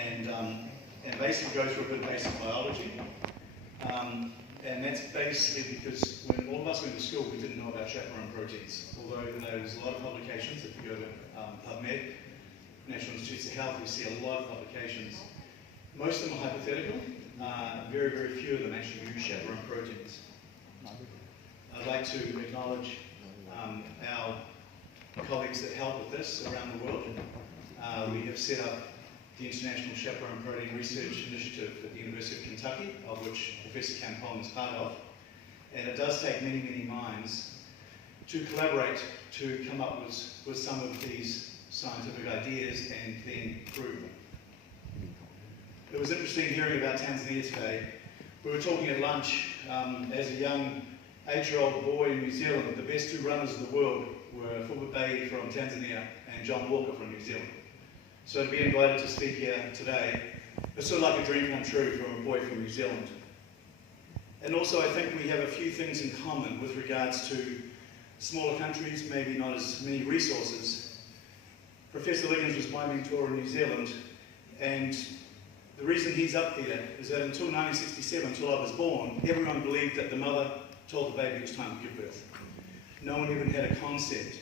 and basically go through a bit of basic biology. And that's basically because when all of us went to school, we didn't know about chaperone proteins. Although there's a lot of publications. If you go to PubMed, National Institutes of Health, you see a lot of publications. Most of them are hypothetical. Very, very few of them actually use chaperone proteins. I'd like to acknowledge our colleagues that help with this around the world. We have set up the International Chaperone Protein Research Initiative at the University of Kentucky, of which Professor Chaperone is part of. And it does take many, many minds to collaborate to come up with some of these scientific ideas and then prove them. It was interesting hearing about Tanzania today. We were talking at lunch as a young 8-year-old boy in New Zealand. The best 2 runners in the world were Fuba Bay from Tanzania and John Walker from New Zealand. So to be invited to speak here today, it's sort of like a dream come true from a boy from New Zealand. And also I think we have a few things in common with regards to smaller countries, maybe not as many resources. Professor Liggins was my mentor in New Zealand, and the reason he's up there is that until 1967, until I was born, everyone believed that the mother told the baby it was time to give birth. No one even had a concept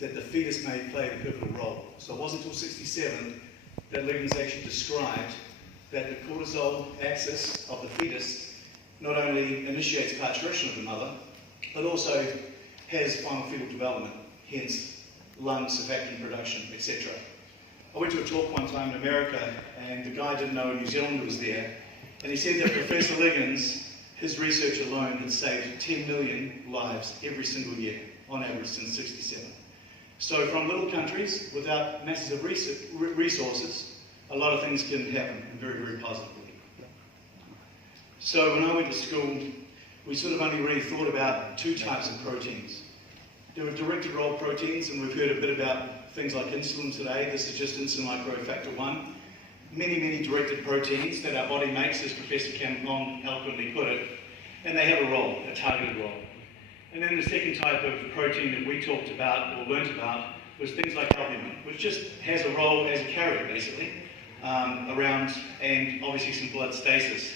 that the fetus may play a pivotal role. So it wasn't until 1967 that Liggins actually described that the cortisol axis of the fetus not only initiates parturition of the mother, but also has final fetal development, hence lung surfactant production, etc. I went to a talk one time in America, and the guy didn't know a New Zealander was there, and he said that Professor Liggins, his research alone had saved 10 million lives every single year, on average since 1967. So from little countries, without massive resources, a lot of things can happen, and very, very positively. So when I went to school, we sort of only really thought about 2 types of proteins. There were directed role proteins, and we've heard a bit about things like insulin today. This is just insulin microfactor 1. Many, many directed proteins that our body makes, as Professor Chaperone eloquently put it, and they have a role, a targeted role. And then the second type of protein that we talked about or learnt about was things like albumin, which just has a role as a carrier, basically, around, and obviously some blood stasis.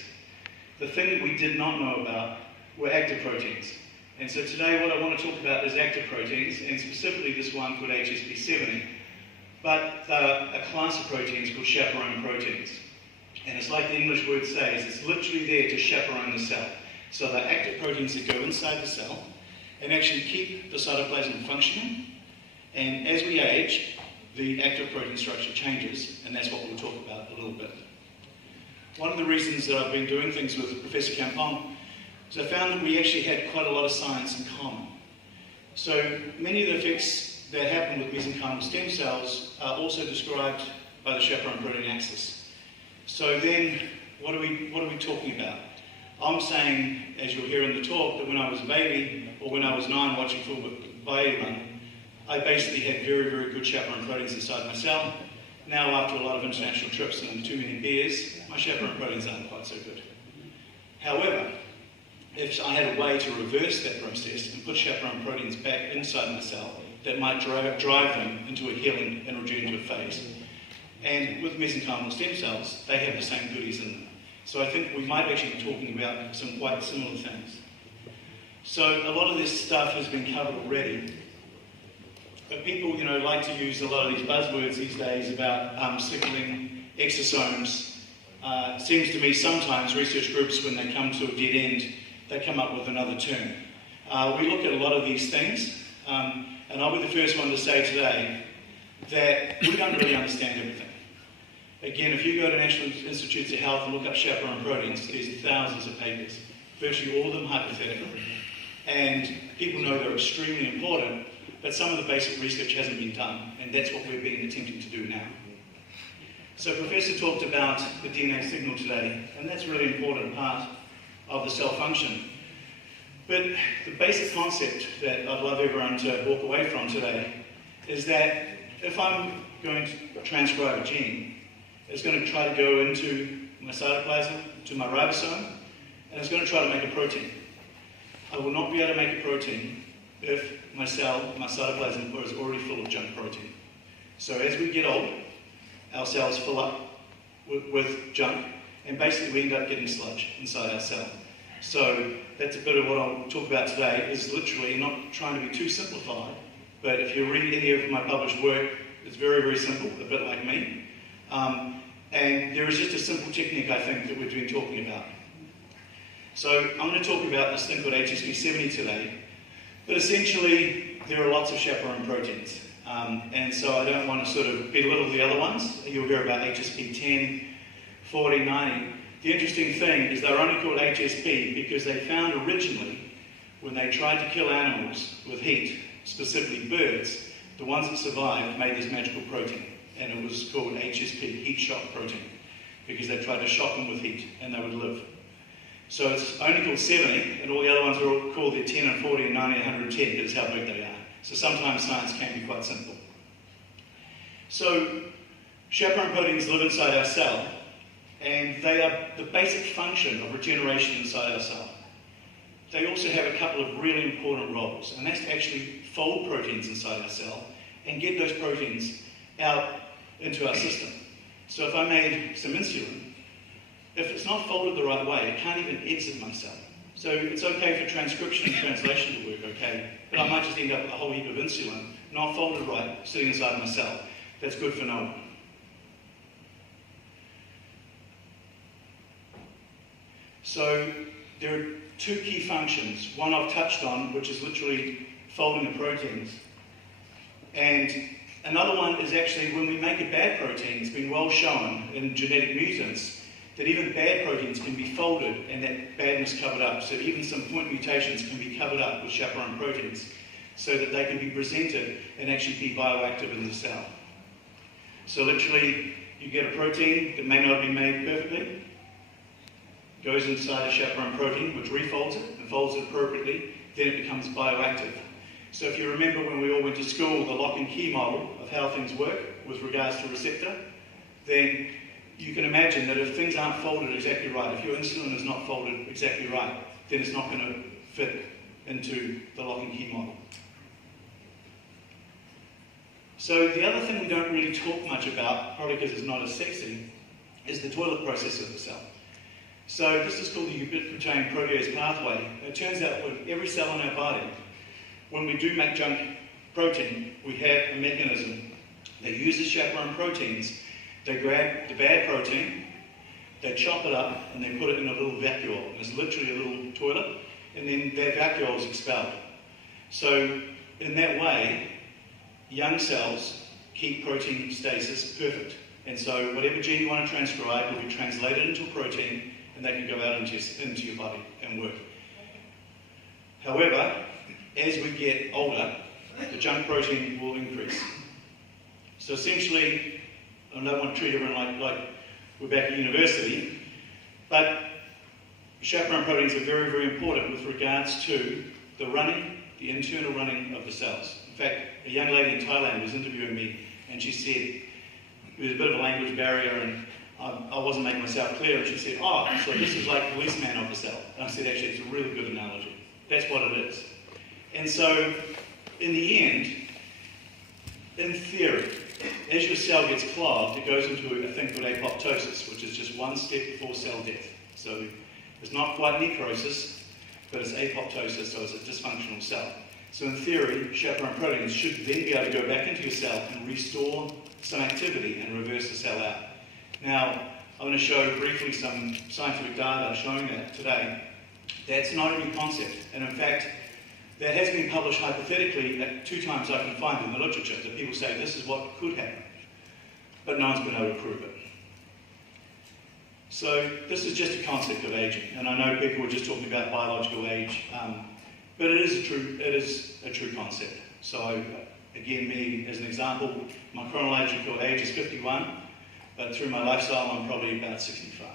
The thing that we did not know about were active proteins. And so today what I want to talk about is active proteins, and specifically this one called HSP70, but a class of proteins called chaperone proteins. And it's like the English word says, it's literally there to chaperone the cell. So they're active proteins that go inside the cell and actually keep the cytoplasm functioning. And as we age, the active protein structure changes, and that's what we'll talk about a little bit. One of the reasons that I've been doing things with Professor Chaperone is I found that we actually had quite a lot of science in common. So many of the effects that happen with mesenchymal stem cells are also described by the chaperone protein axis. So then, what are we talking about? I'm saying, as you'll hear in the talk, that when I was a baby, or when I was 9 watching Full Bay run, I basically had very, very good chaperone proteins inside my cell. Now, after a lot of international trips and too many beers, my chaperone proteins aren't quite so good. However, if I had a way to reverse that process and put chaperone proteins back inside my cell, that might drive them into a healing and regenerative phase. And with mesenchymal stem cells, they have the same goodies in them. So I think we might actually be talking about some quite similar things. So a lot of this stuff has been covered already. But people, like to use a lot of these buzzwords these days about sickling, exosomes. Seems to me sometimes research groups, when they come to a dead end, they come up with another term. We look at a lot of these things, and I'll be the first one to say today that we don't really understand everything. Again, if you go to National Institutes of Health and look up chaperone proteins, there's thousands of papers, virtually all of them hypothetical. And people know they're extremely important, but some of the basic research hasn't been done, and that's what we're attempting to do now. So Professor talked about the DNA signal today, and that's a really important part of the cell function. But the basic concept that I'd love everyone to walk away from today is that if I'm going to transcribe a gene, it's going to try to go into my cytoplasm, to my ribosome, and it's going to try to make a protein. I will not be able to make a protein if my cytoplasm is already full of junk protein. So as we get old, our cells fill up, with junk, and basically we end up getting sludge inside our cell. So that's a bit of what I'll talk about today, is literally not trying to be too simplified, but if you read any of my published work, it's very, very simple, a bit like me. And there is just a simple technique, I think, that we've been talking about. So I'm going to talk about this thing called HSP70 today, but essentially there are lots of chaperone proteins. And so I don't want to sort of belittle the other ones. You'll hear about HSP10, 40, 90. The interesting thing is they're only called HSP because they found originally, when they tried to kill animals with heat, specifically birds, the ones that survived made this magical protein. And it was called HSP, heat shock protein, because they tried to shock them with heat and they would live. So it's only called 70, and all the other ones are all called their 10 and 40 and 90 and 110, that's how big they are. So sometimes science can be quite simple. So chaperone proteins live inside our cell, and they are the basic function of regeneration inside our cell. They also have a couple of really important roles, and that's to actually fold proteins inside our cell and get those proteins out into our system. So if I made some insulin, if it's not folded the right way, it can't even exit my cell. So it's okay for transcription and translation to work okay, but I might just end up with a whole heap of insulin, not folded right, sitting inside my cell. That's good for no one. So there are two key functions. One I've touched on, which is literally folding the proteins. And another one is actually when we make a bad protein, it's been well shown in genetic mutants that even bad proteins can be folded and that badness covered up. So even some point mutations can be covered up with chaperone proteins so that they can be presented and actually be bioactive in the cell. So literally, you get a protein that may not be made perfectly, goes inside a chaperone protein, which refolds it and folds it appropriately, then it becomes bioactive. So if you remember when we all went to school, the lock and key model of how things work with regards to receptor, then you can imagine that if things aren't folded exactly right, if your insulin is not folded exactly right, then it's not going to fit into the lock and key model. So the other thing we don't really talk much about, probably because it's not as sexy, is the toilet process of the cell. So this is called the ubiquitin protease pathway. It turns out with every cell in our body, when we do make junk protein, we have a mechanism that uses chaperone proteins. They grab the bad protein, they chop it up, and they put it in a little vacuole. And it's literally a little toilet, and then that vacuole is expelled. So in that way, young cells keep protein stasis perfect. And so whatever gene you want to transcribe will be translated into a protein, and they can go out into your body and work. However, as we get older, the junk protein will increase. So essentially, I don't want to treat everyone like we're back at university, but chaperone proteins are very, very important with regards to the running, the internal running of the cells. In fact, a young lady in Thailand was interviewing me, and she said, there was a bit of a language barrier, and I wasn't making myself clear, and she said, oh, so this is like the policeman of the cell. And I said, actually, it's a really good analogy. That's what it is. And so, in the end, in theory, as your cell gets clogged, it goes into a thing called apoptosis, which is just one step before cell death. So it's not quite necrosis, but it's apoptosis, so it's a dysfunctional cell. So in theory, chaperone proteins should then be able to go back into your cell and restore some activity and reverse the cell out. Now, I'm going to show briefly some scientific data showing that today. That's not a new concept, and in fact, that has been published hypothetically at 2 times I can find in the literature, that people say this is what could happen, but no one's been able to prove it. So this is just a concept of aging, and I know people were just talking about biological age, but it is a true concept. So again, me as an example, my chronological age is 51, but through my lifestyle I'm probably about 65.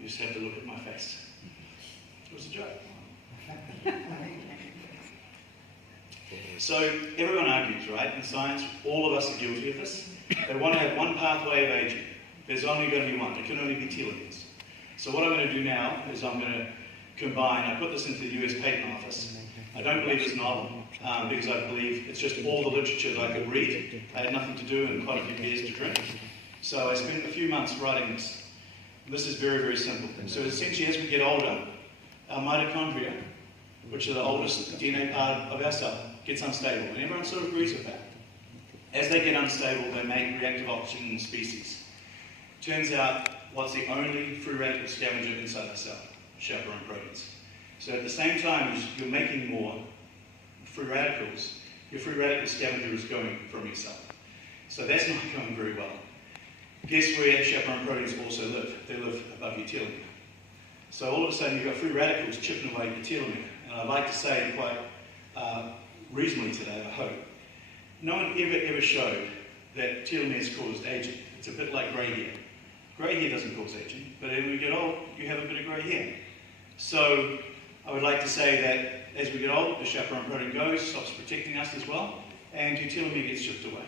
You just have to look at my face. It was a joke. So everyone argues, right? In science, all of us are guilty of this. They want to have one pathway of aging. There's only going to be one. It can only be telomeres. So what I'm going to do now is I'm going to combine. I put this into the US Patent Office. I don't believe it's novel because I believe it's just all the literature that I could read. I had nothing to do and quite a few beers to drink. So I spent a few months writing this. This is very, very simple. So essentially, as we get older, our mitochondria, which are the oldest DNA part of our cell, gets unstable. And everyone sort of agrees with that. As they get unstable, they make reactive oxygen species. Turns out, what's the only free radical scavenger inside the cell? Chaperone proteins. So at the same time as you're making more free radicals, your free radical scavenger is going from your cell. So that's not going very well. Guess where chaperone proteins also live? They live above your telomere. So all of a sudden you've got free radicals chipping away at your telomere. And I'd like to say quite reasonably today, I hope, no one ever showed that telomeres caused aging. It's a bit like grey hair. Grey hair doesn't cause aging, but when you get old, you have a bit of grey hair. So I would like to say that as we get old, the chaperone protein goes, stops protecting us as well, and your telomere gets chipped away.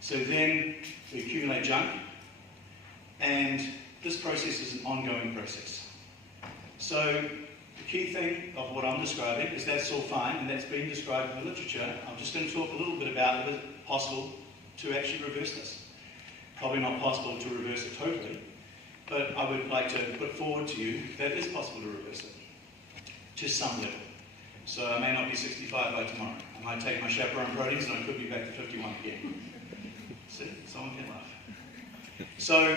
So then we accumulate junk, and this process is an ongoing process. So the key thing of what I'm describing is that's all fine, and that's been described in the literature. I'm just going to talk a little bit about if it's possible to actually reverse this. Probably not possible to reverse it totally, but I would like to put forward to you that it is possible to reverse it to some level. So I may not be 65 by tomorrow. I might take my chaperone proteins and I could be back to 51 again. See, someone can laugh. So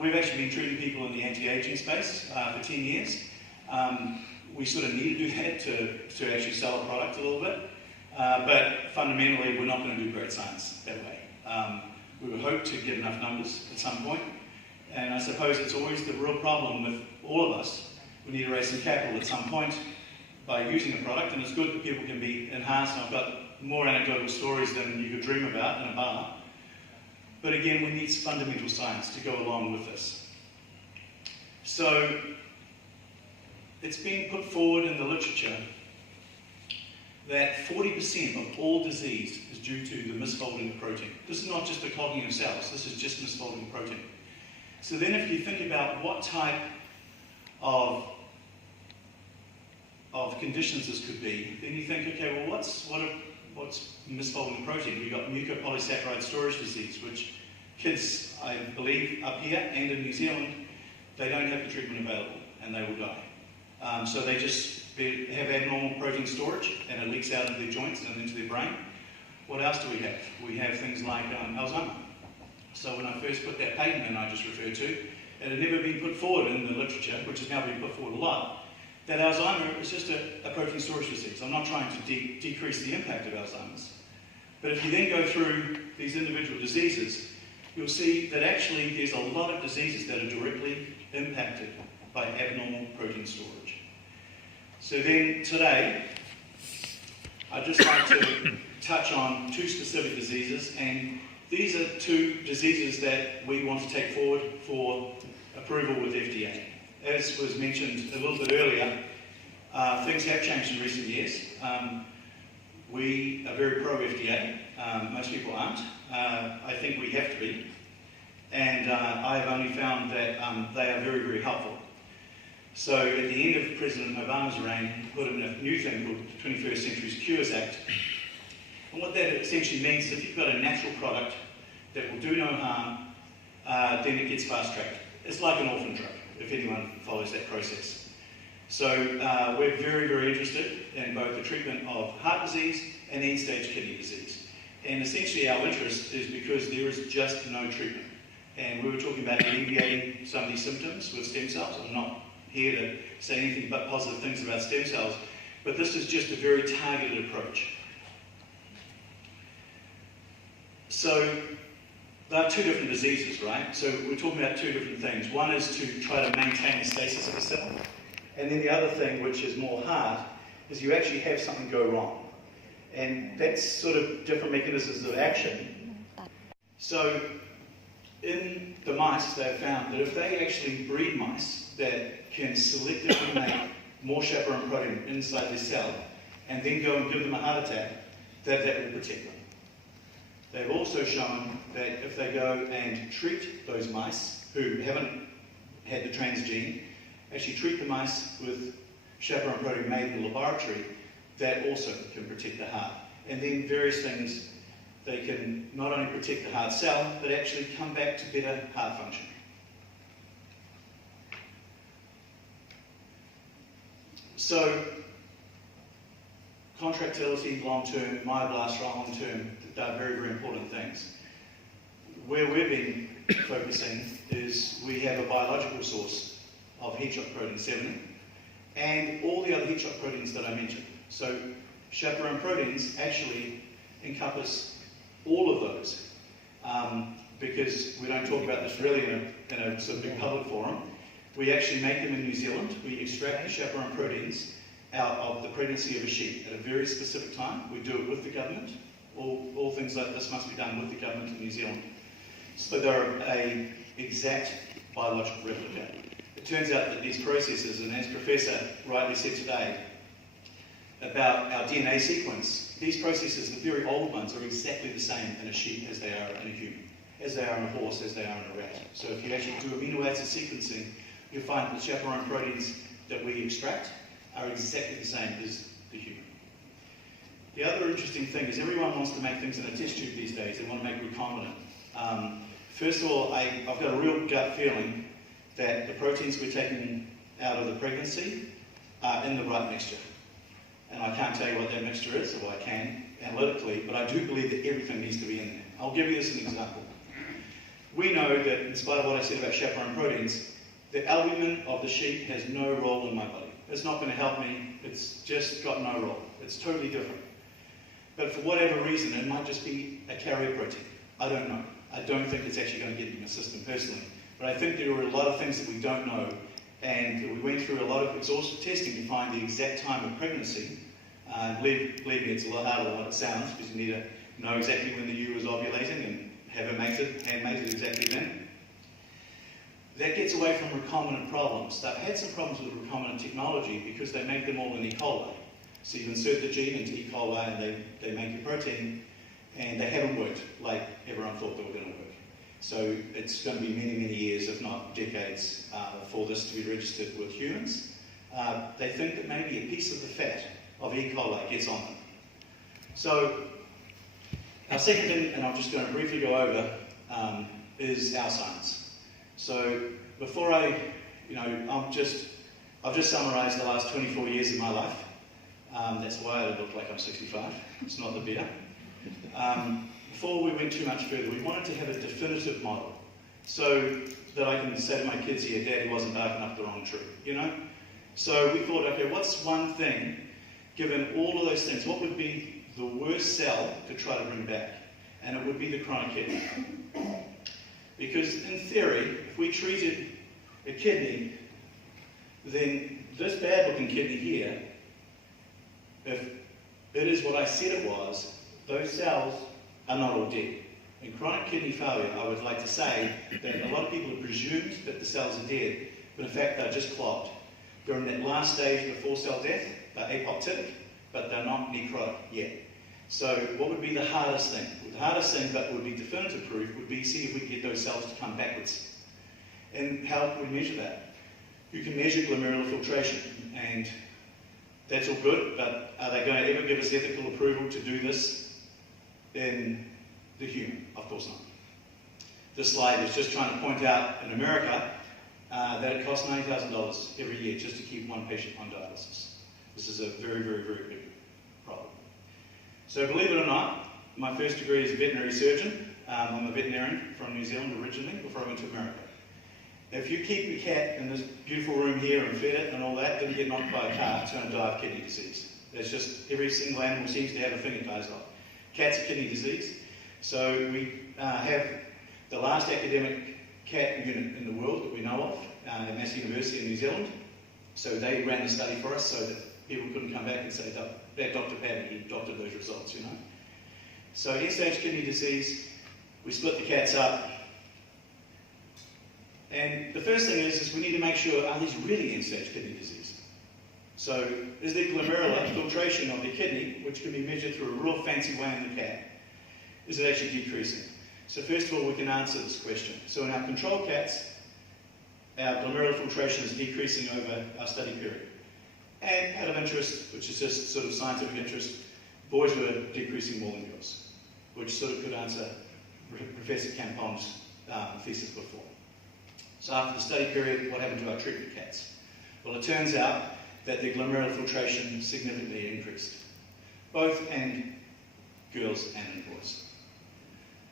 we've actually been treating people in the anti-aging space for 10 years. We sort of need to do that to actually sell a product a little bit. But fundamentally, we're not going to do great science that way. We would hope to get enough numbers at some point. And I suppose it's always the real problem with all of us. We need to raise some capital at some point by using a product. And it's good that people can be enhanced. And I've got more anecdotal stories than you could dream about in a bar. But again, we need fundamental science to go along with this. So it's been put forward in the literature that 40% of all disease is due to the misfolding of protein. This is not just a clogging of cells, this is just misfolding of protein. So then if you think about what type of conditions this could be, then you think, okay, well what's misfolding of protein? We've got mucopolysaccharide storage disease, which kids, I believe, up here and in New Zealand, they don't have the treatment available and they will die. So they just have abnormal protein storage and it leaks out into their joints and into their brain. What else do we have? We have things like Alzheimer's. So when I first put that patent in I just referred to, it had never been put forward in the literature, which has now been put forward a lot, that Alzheimer's is just a protein storage disease. I'm not trying to decrease the impact of Alzheimer's. But if you then go through these individual diseases, you'll see that actually there's a lot of diseases that are directly impacted by abnormal protein storage. So then today, I'd just like to touch on two specific diseases, and these are two diseases that we want to take forward for approval with FDA. As was mentioned a little bit earlier, things have changed in recent years. We are very pro-FDA. Most people aren't. I think we have to be. And I have only found that they are very, very helpful. So at the end of President Obama's reign, he put in a new thing called the 21st Century Cures Act. And what that essentially means is if you've got a natural product that will do no harm, then it gets fast-tracked. It's like an orphan drug, if anyone follows that process. So we're very, very interested in both the treatment of heart disease and end-stage kidney disease. And essentially our interest is because there is just no treatment. And we were talking about alleviating some of these symptoms with stem cells. I'm not here to say anything but positive things about stem cells, but this is just a very targeted approach. So there are two different diseases, right? So we're talking about two different things. One is to try to maintain the stasis of the cell, and then the other thing, which is more hard, is you actually have something go wrong. And that's sort of different mechanisms of action. So in the mice, they've found that if they actually breed mice that can selectively make more chaperone protein inside their cell and then go and give them a heart attack, that will protect them. They've also shown that if they go and treat those mice who haven't had the transgene, actually treat the mice with chaperone protein made in the laboratory, that also can protect the heart. And then various things they can not only protect the heart cell, but actually come back to better heart function. So, contractility long-term, myoblast long-term, they're very, very important things. Where we've been focusing is we have a biological source of heat shock protein 70 and all the other heat shock proteins that I mentioned. So chaperone proteins actually encompass all of those because we don't talk about this really in a sort of big public forum. We actually make them in New Zealand. We extract the chaperone proteins out of the pregnancy of a sheep at a very specific time. We do it with the government. All things like this must be done with the government in New Zealand. So they're an exact biological replica. It turns out that these processes, and as Professor rightly said today, about our DNA sequence, these processes, the very old ones, are exactly the same in a sheep as they are in a human, as they are in a horse, as they are in a rat. So if you actually do amino acid sequencing, you'll find that the chaperone proteins that we extract are exactly the same as the human. The other interesting thing is everyone wants to make things in a test tube these days. They want to make recombinant. First of all, I've got a real gut feeling that the proteins we're taking out of the pregnancy are in the right mixture. And I can't tell you what that mixture is, or I can analytically, but I do believe that everything needs to be in there. I'll give you this as an example. We know that, in spite of what I said about chaperone proteins, the albumin of the sheep has no role in my body. It's not going to help me. It's just got no role. It's totally different. But for whatever reason, it might just be a carrier protein. I don't know. I don't think it's actually going to get in the system personally. But I think there are a lot of things that we don't know, and we went through a lot of exhaustive testing to find the exact time of pregnancy. Believe me, it's a lot harder than what it sounds, because you need to know exactly when the ewe is ovulating and have her hand-mated exactly then. That gets away from recombinant problems. They've had some problems with recombinant technology because they make them all in E. coli. So you insert the gene into E. coli and they make your protein, and they haven't worked like everyone thought they were going to work. So it's going to be many, many years, if not decades, for this to be registered with humans. They think that maybe a piece of the fat of E. coli gets on them. So our second thing, and I'm just going to briefly go over, is our science. So before I've just summarised the last 24 years of my life. That's why I look like I'm 65. It's not the beer. Before we went too much further, we wanted to have a definitive model so that I can say to my kids here, Daddy wasn't barking up the wrong tree, you know? So we thought, okay, what's one thing, given all of those things, what would be the worst cell to try to bring back? And it would be the chronic kidney. Because in theory, if we treated a kidney, then this bad-looking kidney here, if it is what I said it was, those cells are not all dead. In chronic kidney failure, I would like to say that a lot of people have presumed that the cells are dead, but in fact they're just clogged. They're in that last stage before cell death, they're apoptotic, but they're not necrotic yet. So what would be the hardest thing? The hardest thing that would be definitive proof would be see if we can get those cells to come backwards. And how can we measure that? You can measure glomerular filtration, and that's all good, but are they going to ever give us ethical approval to do this in the human? Of course not. This slide is just trying to point out in America that it costs $90,000 every year just to keep one patient on dialysis. This is a very, very, very big problem. So believe it or not, my first degree is a veterinary surgeon. I'm a veterinarian from New Zealand originally before I went to America. If you keep a cat in this beautiful room here and fed it and all that, then get knocked by a car, it's going to die of kidney disease. It's just every single animal seems to have a thing it dies of. Cats are kidney disease. So we have the last academic cat unit in the world that we know of at Massey University in New Zealand. So they ran the study for us so that people couldn't come back and say that Dr. Patrick, he doctored those results, you know. So end-stage kidney disease, we split the cats up. And the first thing is we need to make sure, are these really end-stage kidney disease? So is there glomerular filtration of the kidney, which can be measured through a real fancy way in the cat? Is it actually decreasing? So first of all, we can answer this question. So in our control cats, our glomerular filtration is decreasing over our study period. And out of interest, which is just sort of scientific interest, boys were decreasing more than girls. which sort of could answer Professor Campon's thesis before. So after the study period, what happened to our treatment cats? Well, it turns out that their glomerular filtration significantly increased, both in girls and in boys.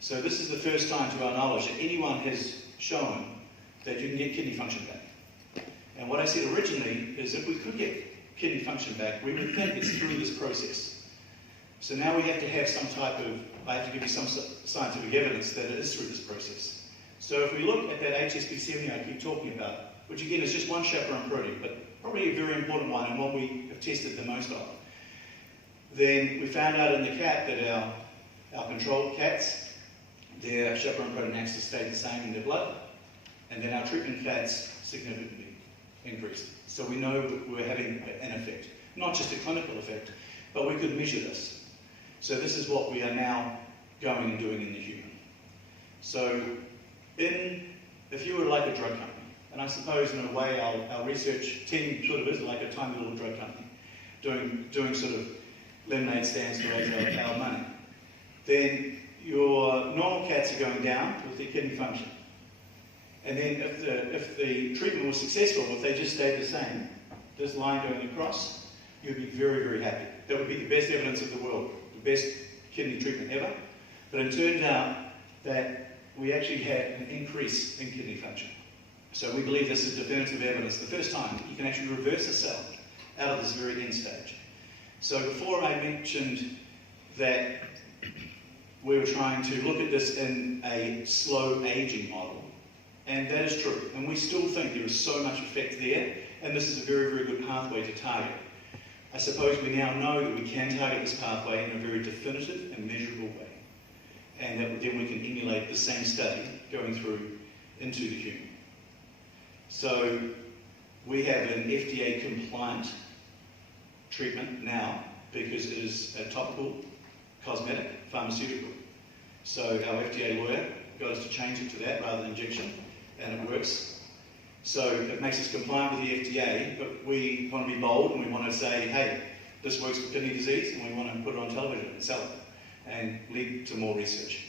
So this is the first time, to our knowledge, that anyone has shown that you can get kidney function back. And what I said originally is if we could get kidney function back, we would think it's through this process. So now we have to have some type of, I have to give you some scientific evidence that it is through this process. So if we look at that HSP70 I keep talking about, which again is just one chaperone protein, but probably a very important one and what we have tested the most of, then we found out in the cat that our controlled cats, their chaperone protein actually stayed the same in their blood, and then our treatment cats significantly increased. So we know that we're having an effect, not just a clinical effect, but we could measure this. So this is what we are now going and doing in the human. So if you were like a drug company, and I suppose in a way our research team sort of is like a tiny little drug company, doing sort of lemonade stands to raise our money, then your normal cats are going down with their kidney function. And then if the treatment was successful, if they just stayed the same, this line going across, you'd be very, very happy. That would be the best evidence of the world, the best kidney treatment ever. But it turned out that we actually had an increase in kidney function. So we believe this is definitive evidence, the first time that you can actually reverse a cell out of this very end stage. So before I mentioned that we were trying to look at this in a slow aging model, and that is true. And we still think there is so much effect there, and this is a very, very good pathway to target. I suppose we now know that we can target this pathway in a very definitive and measurable way, and that then we can emulate the same study going through into the human. So we have an FDA-compliant treatment now because it is a topical cosmetic pharmaceutical. So our FDA lawyer got us to change it to that rather than injection, and it works. So it makes us compliant with the FDA, but we want to be bold and we want to say, hey, this works for kidney disease, and we want to put it on television and sell it and lead to more research.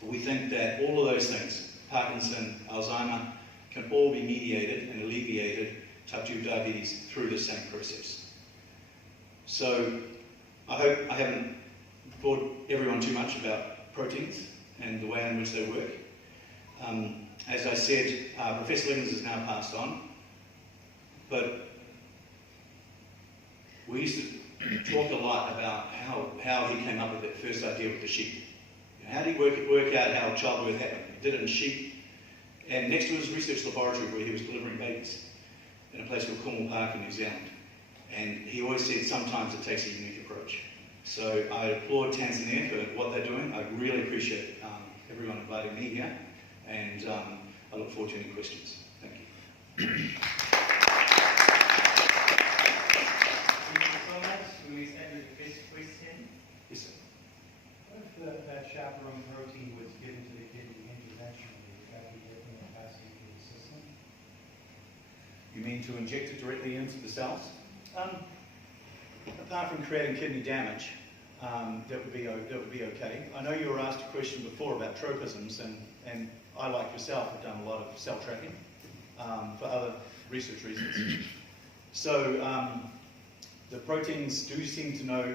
We think that all of those things, Parkinson, Alzheimer, can all be mediated and alleviated type 2 diabetes through the same process. So I hope I haven't bored everyone too much about proteins and the way in which they work. As I said, Professor Liggins has now passed on, but we used to talk a lot about how he came up with that first idea with the sheep. How did he work out how childbirth happened? He did it in sheep, and next to his research laboratory where he was delivering babies in a place called Cornwall Park in New Zealand. And he always said sometimes it takes a unique approach. So I applaud Tanzania for what they're doing. I really appreciate everyone inviting me here, and I look forward to any questions. Thank you. Thank you so much. We start with the first question. Yes, sir. What if that chaperone protein was given to the kidney interventionally? Would that be different than passing through the system? You mean to inject it directly into the cells? Apart from creating kidney damage, that would be okay. I know you were asked a question before about tropisms, and I, like yourself, have done a lot of cell tracking for other research reasons. So the proteins do seem to know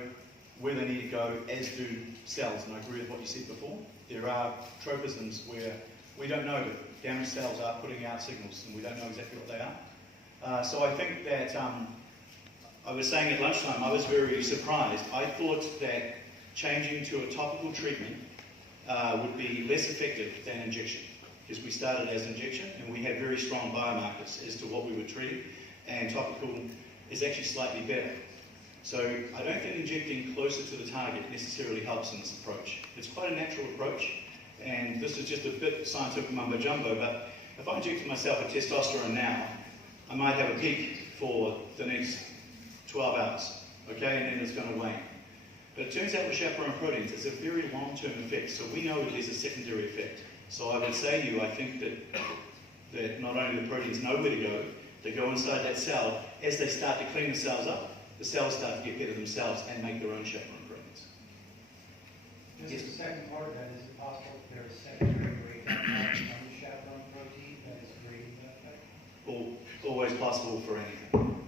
where they need to go, as do cells, and I agree with what you said before. There are tropisms where we don't know that damaged cells are putting out signals, and we don't know exactly what they are. So I think that I was saying at lunchtime, I was very surprised. I thought that changing to a topical treatment would be less effective than injection, because we started as injection and we had very strong biomarkers as to what we were treating, and topical is actually slightly better. So I don't think injecting closer to the target necessarily helps in this approach. It's quite a natural approach, and this is just a bit scientific mumbo jumbo, but if I injected myself with testosterone now, I might have a peak for the next 12 hours, okay, and then it's going to wane. But it turns out with chaperone proteins, it's a very long-term effect, so we know that there's a secondary effect. So I would say to you, I think that not only the proteins know where to go, they go inside that cell. As they start to clean the cells up, the cells start to get better themselves and make their own chaperone proteins. Just the second part of that, is it possible if there is secondary rate on the chaperone protein that is creating that effect? Always possible for anything.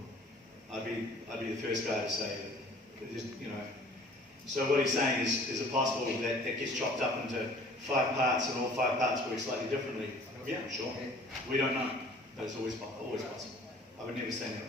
I'd be the first guy to say that. It just, you know. So what he's saying is it possible that it gets chopped up into 5 parts and all 5 parts work slightly differently? Yeah, sure. We don't know, but it's always possible. I would never say no.